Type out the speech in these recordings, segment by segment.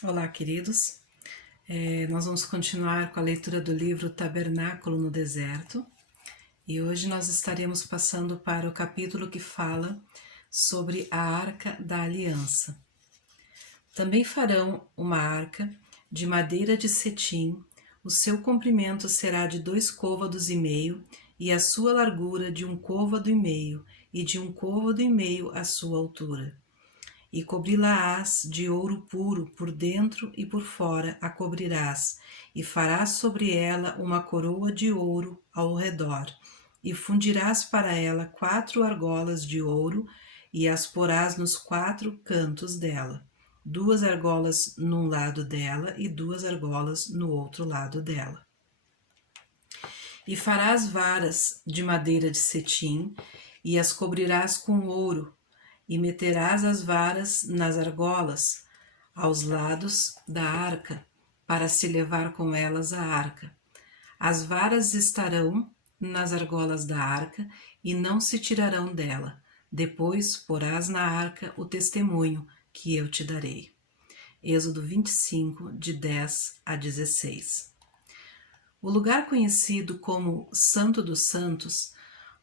Olá, queridos. Nós vamos continuar com a leitura do livro Tabernáculo no Deserto e hoje nós estaremos passando para o capítulo que fala sobre a Arca da Aliança. Também farão uma arca de madeira de cetim, o seu comprimento será de 2 côvados e meio e a sua largura de 1 côvado e meio e de 1 côvado e meio a sua altura. E cobri-la-ás de ouro puro por dentro e por fora a cobrirás, e farás sobre ela uma coroa de ouro ao redor, e fundirás para ela 4 argolas de ouro, e as porás nos 4 cantos dela, 2 argolas num lado dela e 2 argolas no outro lado dela. E farás varas de madeira de cetim, e as cobrirás com ouro, e meterás as varas nas argolas, aos lados da arca, para se levar com elas a arca. As varas estarão nas argolas da arca, e não se tirarão dela. Depois porás na arca o testemunho que eu te darei. Êxodo 25, de 10 a 16. O lugar conhecido como Santo dos Santos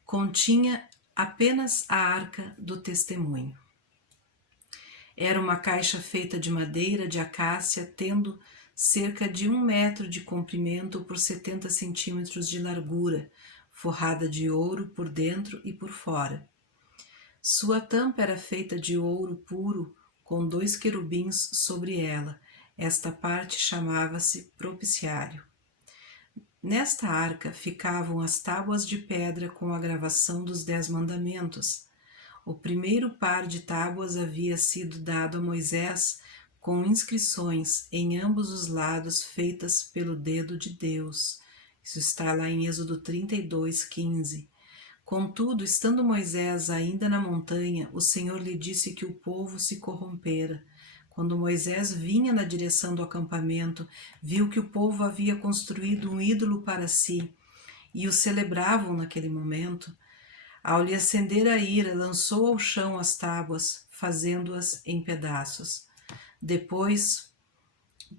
continha apenas a Arca do Testemunho. Era uma caixa feita de madeira de acácia, tendo cerca de 1 metro de comprimento por 70 centímetros de largura, forrada de ouro por dentro e por fora. Sua tampa era feita de ouro puro, com 2 querubins sobre ela. Esta parte chamava-se propiciário. Nesta arca ficavam as tábuas de pedra com a gravação dos 10 mandamentos. O primeiro par de tábuas havia sido dado a Moisés com inscrições em ambos os lados feitas pelo dedo de Deus. Isso está lá em Êxodo 32, 15. Contudo, estando Moisés ainda na montanha, o Senhor lhe disse que o povo se corrompera. Quando Moisés vinha na direção do acampamento, viu que o povo havia construído um ídolo para si e o celebravam naquele momento. Ao lhe acender a ira, lançou ao chão as tábuas, fazendo-as em pedaços. Depois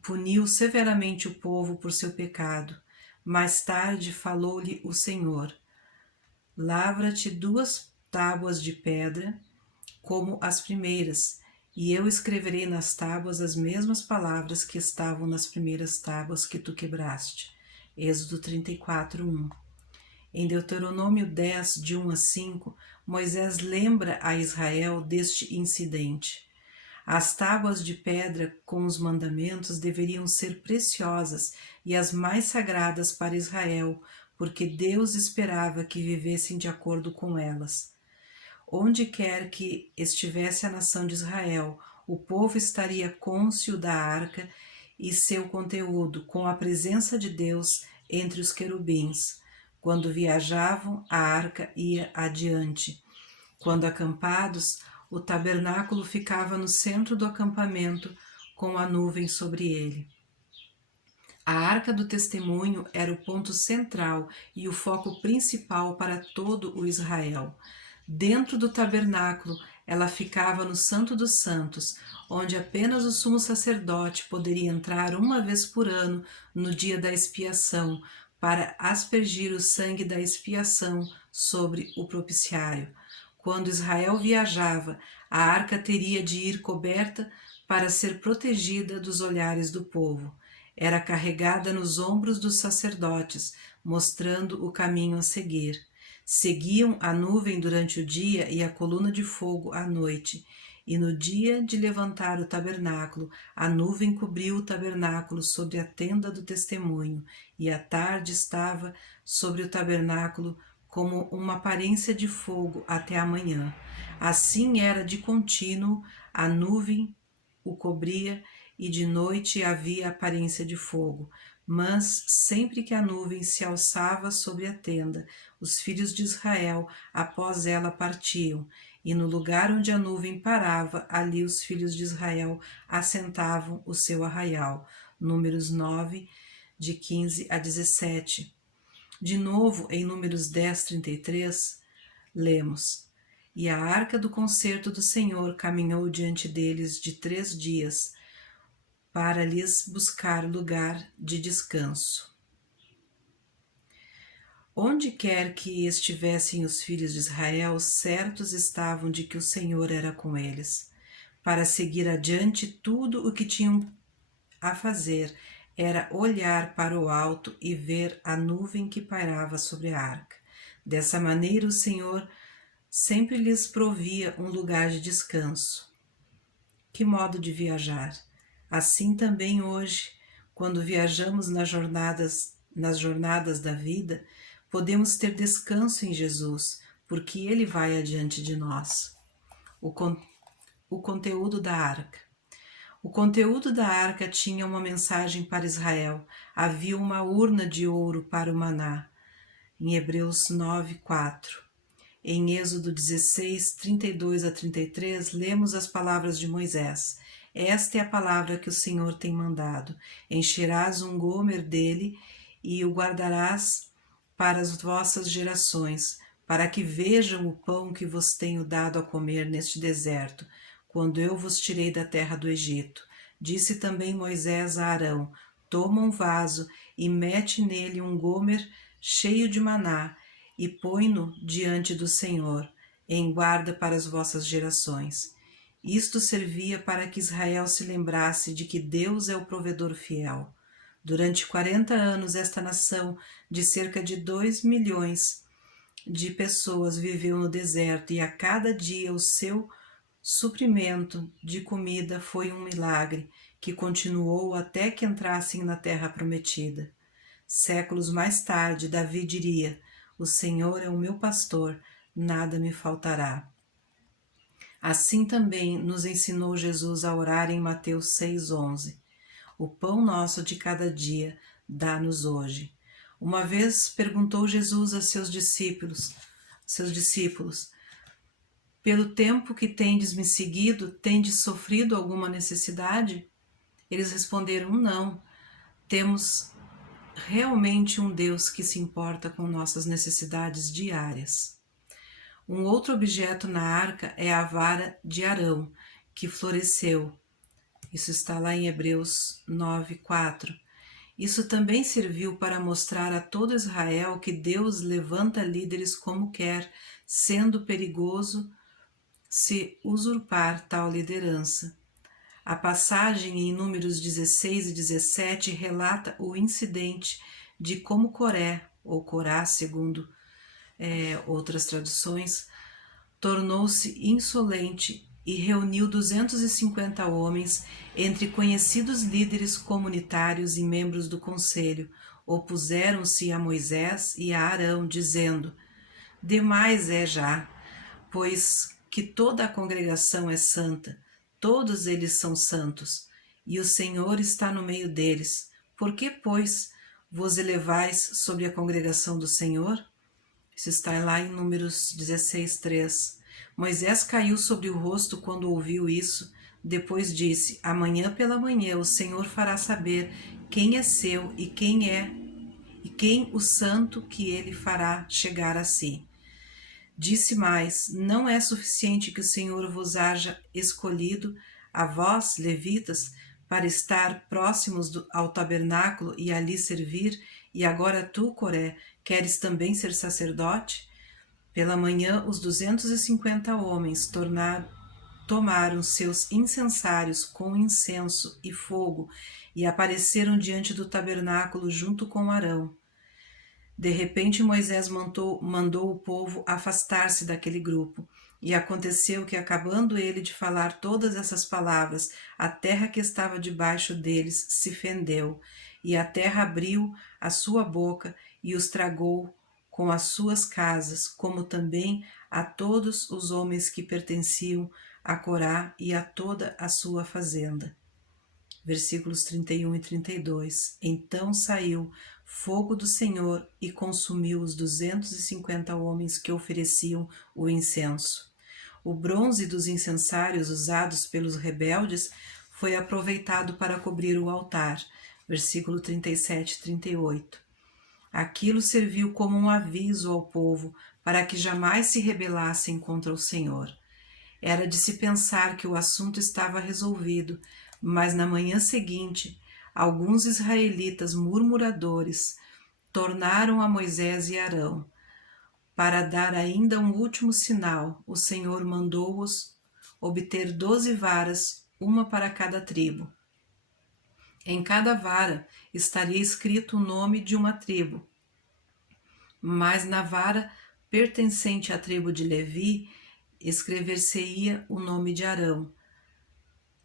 puniu severamente o povo por seu pecado. Mais tarde falou-lhe o Senhor: Lavra-te 2 tábuas de pedra, como as primeiras, e eu escreverei nas tábuas as mesmas palavras que estavam nas primeiras tábuas que tu quebraste. Êxodo 34, 1. Em Deuteronômio 10, de 1 a 5, Moisés lembra a Israel deste incidente. As tábuas de pedra com os mandamentos deveriam ser preciosas e as mais sagradas para Israel, porque Deus esperava que vivessem de acordo com elas. Onde quer que estivesse a nação de Israel, o povo estaria cônscio da arca e seu conteúdo, com a presença de Deus entre os querubins. Quando viajavam, a arca ia adiante. Quando acampados, o tabernáculo ficava no centro do acampamento, com a nuvem sobre ele. A Arca do Testemunho era o ponto central e o foco principal para todo o Israel. Dentro do tabernáculo, ela ficava no Santo dos Santos, onde apenas o sumo sacerdote poderia entrar uma vez por ano, no dia da expiação, para aspergir o sangue da expiação sobre o propiciário. Quando Israel viajava, a arca teria de ir coberta para ser protegida dos olhares do povo. Era carregada nos ombros dos sacerdotes, mostrando o caminho a seguir. Seguiam a nuvem durante o dia e a coluna de fogo à noite. E no dia de levantar o tabernáculo, a nuvem cobriu o tabernáculo sobre a tenda do testemunho, e a tarde estava sobre o tabernáculo como uma aparência de fogo até a manhã. Assim era de contínuo, a nuvem o cobria, e de noite havia aparência de fogo. Mas sempre que a nuvem se alçava sobre a tenda, os filhos de Israel após ela partiam, e no lugar onde a nuvem parava, ali os filhos de Israel assentavam o seu arraial. Números 9, de 15 a 17. De novo, em Números 10, 33, lemos: E a arca do concerto do Senhor caminhou diante deles de 3 dias, para lhes buscar lugar de descanso. Onde quer que estivessem os filhos de Israel, certos estavam de que o Senhor era com eles. Para seguir adiante, tudo o que tinham a fazer era olhar para o alto e ver a nuvem que pairava sobre a arca. Dessa maneira, o Senhor sempre lhes provia um lugar de descanso. Que modo de viajar! Assim também hoje, quando viajamos nas jornadas da vida, podemos ter descanso em Jesus, porque Ele vai adiante de nós. O conteúdo da arca. O conteúdo da arca tinha uma mensagem para Israel. Havia uma urna de ouro para o maná, em Hebreus 9:4. Em Êxodo 16, 32 a 33, lemos as palavras de Moisés. Esta é a palavra que o Senhor tem mandado. Encherás um gomer dele e o guardarás para as vossas gerações, para que vejam o pão que vos tenho dado a comer neste deserto, quando eu vos tirei da terra do Egito. Disse também Moisés a Arão: toma um vaso e mete nele um gomer cheio de maná, e põe-no diante do Senhor, em guarda para as vossas gerações. Isto servia para que Israel se lembrasse de que Deus é o provedor fiel. Durante 40 anos, esta nação, de cerca de 2 milhões de pessoas, viveu no deserto, e a cada dia o seu suprimento de comida foi um milagre que continuou até que entrassem na terra prometida. Séculos mais tarde, Davi diria: o Senhor é o meu pastor, nada me faltará. Assim também nos ensinou Jesus a orar em Mateus 6,11. O pão nosso de cada dia dá-nos hoje. Uma vez perguntou Jesus a seus discípulos, pelo tempo que tendes me seguido, tendes sofrido alguma necessidade? Eles responderam: não, temos realmente um Deus que se importa com nossas necessidades diárias. Um outro objeto na arca é a vara de Arão, que floresceu. Isso está lá em Hebreus 9:4. Isso também serviu para mostrar a todo Israel que Deus levanta líderes como quer, sendo perigoso se usurpar tal liderança. A passagem em Números 16 e 17 relata o incidente de como Coré, ou Corá, segundo outras traduções, tornou-se insolente e reuniu 250 homens, entre conhecidos líderes comunitários e membros do conselho. Opuseram-se a Moisés e a Arão, dizendo: demais é já, pois que toda a congregação é santa, todos eles são santos, e o Senhor está no meio deles. Por que, pois, vos elevais sobre a congregação do Senhor? Isso está lá em Números 16:3. Moisés caiu sobre o rosto quando ouviu isso. Depois disse: amanhã pela manhã o Senhor fará saber quem é seu e quem o santo que ele fará chegar a si. Disse mais: não é suficiente que o Senhor vos haja escolhido, a vós, levitas, para estar próximos ao tabernáculo e ali servir, e agora tu, Coré, queres também ser sacerdote? Pela manhã, os 250 homens tomaram seus incensários com incenso e fogo e apareceram diante do tabernáculo junto com Arão. De repente, Moisés mandou o povo afastar-se daquele grupo. E aconteceu que, acabando ele de falar todas essas palavras, a terra que estava debaixo deles se fendeu, e a terra abriu a sua boca e os tragou com as suas casas, como também a todos os homens que pertenciam a Corá e a toda a sua fazenda. Versículos 31 e 32. Então saiu fogo do Senhor e consumiu os 250 homens que ofereciam o incenso. O bronze dos incensários usados pelos rebeldes foi aproveitado para cobrir o altar. Versículo 37 e 38. Aquilo serviu como um aviso ao povo para que jamais se rebelassem contra o Senhor. Era de se pensar que o assunto estava resolvido, Mas na manhã seguinte, alguns israelitas murmuradores tornaram a Moisés e Arão. Para dar ainda um último sinal, o Senhor mandou-os obter 12 varas, uma para cada tribo. Em cada vara estaria escrito o nome de uma tribo, mas na vara pertencente à tribo de Levi escrever-se-ia o nome de Arão.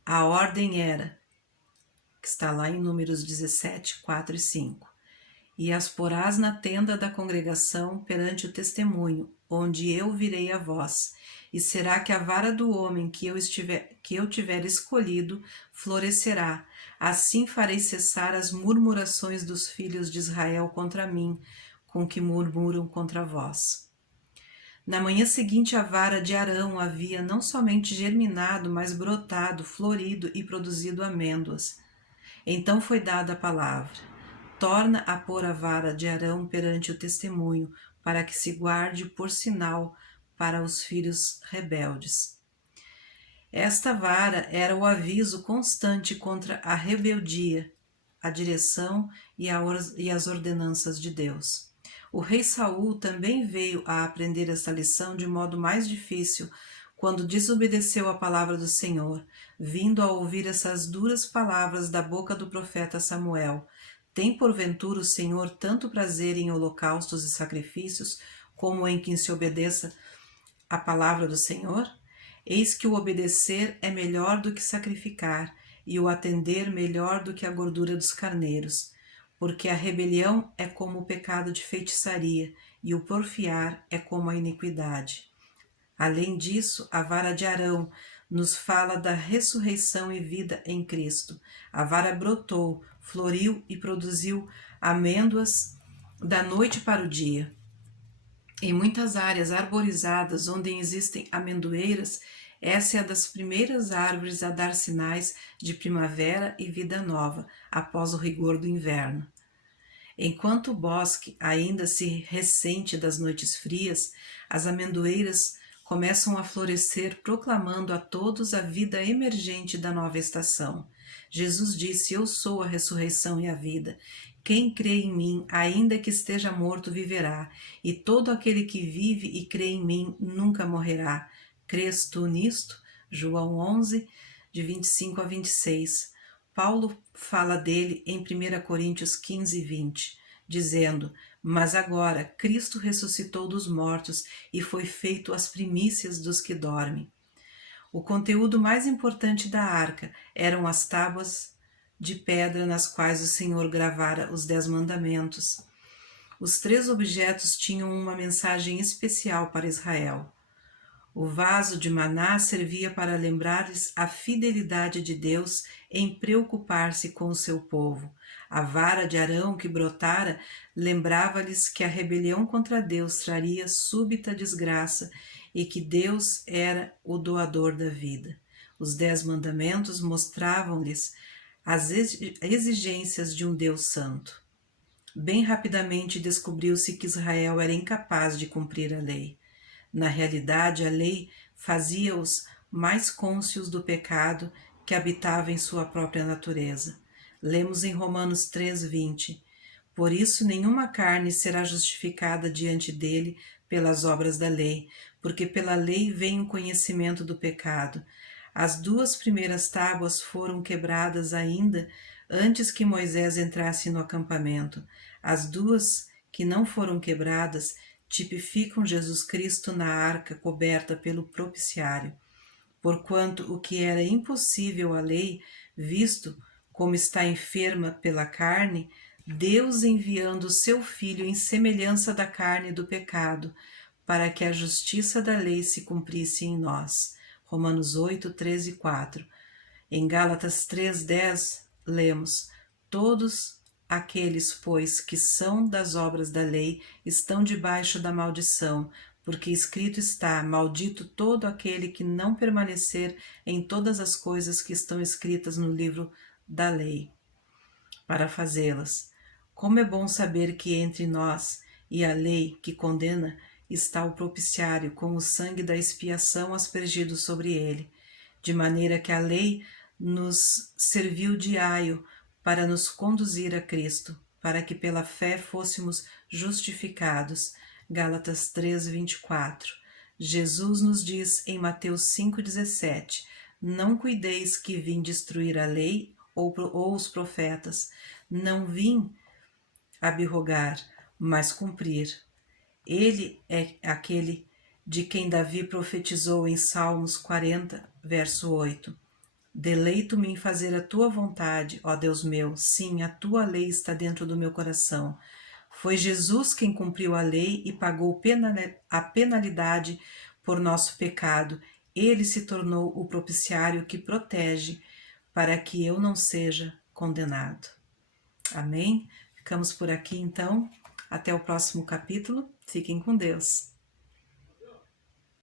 A ordem era, que está lá em Números 17, 4 e 5. E as porás na tenda da congregação perante o testemunho, onde eu virei a vós. E será que a vara do homem que eu tiver escolhido florescerá. Assim farei cessar as murmurações dos filhos de Israel contra mim, com que murmuram contra vós. Na manhã seguinte, a vara de Arão havia não somente germinado, mas brotado, florido e produzido amêndoas. Então foi dada a palavra: torna a pôr a vara de Arão perante o testemunho, para que se guarde por sinal para os filhos rebeldes. Esta vara era o aviso constante contra a rebeldia, a direção e as ordenanças de Deus. O rei Saul também veio a aprender esta lição de modo mais difícil, quando desobedeceu a palavra do Senhor, vindo a ouvir essas duras palavras da boca do profeta Samuel: tem porventura o Senhor tanto prazer em holocaustos e sacrifícios, como em que se obedeça a palavra do Senhor? Eis que o obedecer é melhor do que sacrificar, e o atender melhor do que a gordura dos carneiros. Porque a rebelião é como o pecado de feitiçaria, e o porfiar é como a iniquidade. Além disso, a vara de Arão nos fala da ressurreição e vida em Cristo. A vara brotou, floriu e produziu amêndoas da noite para o dia. Em muitas áreas arborizadas onde existem amendoeiras, essa é a das primeiras árvores a dar sinais de primavera e vida nova após o rigor do inverno. Enquanto o bosque ainda se ressente das noites frias, as amendoeiras começam a florescer, proclamando a todos a vida emergente da nova estação. Jesus disse: eu sou a ressurreição e a vida. Quem crê em mim, ainda que esteja morto, viverá, e todo aquele que vive e crê em mim nunca morrerá. Crês tu nisto? João 11, de 25 a 26. Paulo fala dele em 1 Coríntios 15, 20, dizendo: mas agora Cristo ressuscitou dos mortos e foi feito as primícias dos que dormem. O conteúdo mais importante da arca eram as tábuas de pedra nas quais o Senhor gravara os 10 mandamentos. Os 3 objetos tinham uma mensagem especial para Israel. O vaso de maná servia para lembrar-lhes a fidelidade de Deus em preocupar-se com o seu povo. A vara de Arão que brotara lembrava-lhes que a rebelião contra Deus traria súbita desgraça e que Deus era o doador da vida. Os 10 mandamentos mostravam-lhes as exigências de um Deus santo. Bem rapidamente descobriu-se que Israel era incapaz de cumprir a lei. Na realidade, a lei fazia-os mais cônscios do pecado que habitava em sua própria natureza. Lemos em Romanos 3:20: por isso nenhuma carne será justificada diante dele pelas obras da lei, porque pela lei vem o conhecimento do pecado. As 2 primeiras tábuas foram quebradas ainda antes que Moisés entrasse no acampamento. As 2 que não foram quebradas tipificam Jesus Cristo na arca coberta pelo propiciário. Porquanto o que era impossível à lei, visto como está enferma pela carne, Deus enviando o seu Filho em semelhança da carne do pecado, para que a justiça da lei se cumprisse em nós. Romanos 8, 13 e 4. Em Gálatas 3:10, lemos: todos aqueles, pois, que são das obras da lei, estão debaixo da maldição, porque escrito está: maldito todo aquele que não permanecer em todas as coisas que estão escritas no livro da lei, para fazê-las. Como é bom saber que entre nós e a lei que condena está o propiciário, com o sangue da expiação aspergido sobre ele, de maneira que a lei nos serviu de aio para nos conduzir a Cristo, para que pela fé fôssemos justificados. Gálatas 3:24. Jesus nos diz em Mateus 5:17: Não cuideis que vim destruir a lei ou os profetas. Não vim abrogar, mas cumprir. Ele é aquele de quem Davi profetizou em Salmos 40, verso 8. Deleito-me em fazer a tua vontade, ó Deus meu. Sim, a tua lei está dentro do meu coração. Foi Jesus quem cumpriu a lei e pagou a penalidade por nosso pecado. Ele se tornou o propiciário que protege para que eu não seja condenado. Amém? Ficamos por aqui então. Até o próximo capítulo. Fiquem com Deus.